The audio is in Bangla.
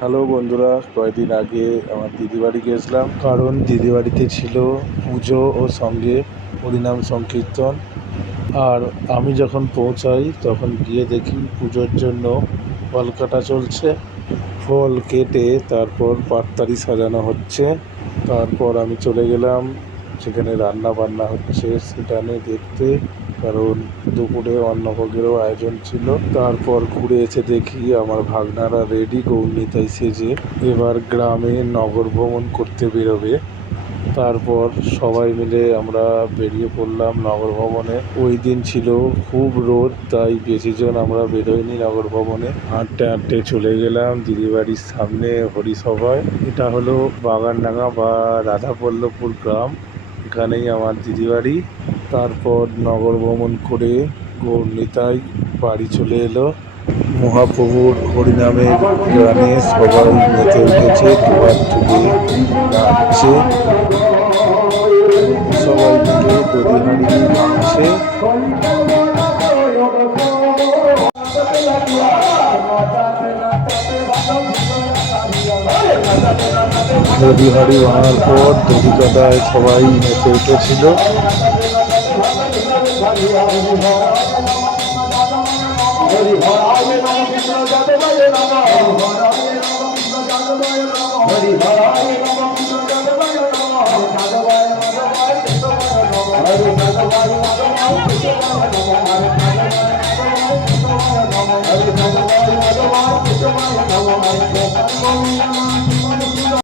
হ্যালো বন্ধুরা, কয়েকদিন আগে আমার দিদি বাড়ি গেছিলাম, কারণ দিদি বাড়িতে ছিল পুজো ও সঙ্গে হরিনাম সংকীর্তন। আর আমি যখন পৌঁছাই তখন গিয়ে দেখি পুজোর জন্য ফল কাটা চলছে। ফল কেটে তারপর পাত্তারি সাজানো হচ্ছে। তারপর আমি চলে গেলাম সেখানে রান্না বান্না হচ্ছে সেখানে দেখতে, কারণ দুপুরে অন্নভোগেরও আয়োজন ছিল। তারপর ঘুরে এসে দেখি আমার ভাগনারা রেডি গৌরনিতাই সেজে এবার গ্রামে নগর ভ্রমণ করতে বেরোবে। তারপর সবাই মিলে আমরা বেরিয়ে পড়লাম নগর ভ্রমণে। ওই দিন ছিল খুব রোদ, তাই বেশিজন আমরা বেরোইনি নগর ভ্রমণে। হাঁটতে হাঁটতে চলে গেলাম দিদিবাড়ির সামনে হরিসভায়। এটা হলো বাগানডাঙ্গা বা রাধাবল্লভপুর গ্রাম, এখানেই আমার দিদিবাড়ি। তারপর নগর ভ্রমণ করে গৌরনিতাই বাড়ি চলে এলো। মহাপ্রভুর হরিনামের গানে সবাই মেতে উঠেছে, দুহাত তুলে নাচছে, সবাই মিলে দধি হাঁড়ি ভাঙছে। দধি হাঁড়ি ভাঙার পর দধি কাটায় সবাই মেতে উঠেছিল।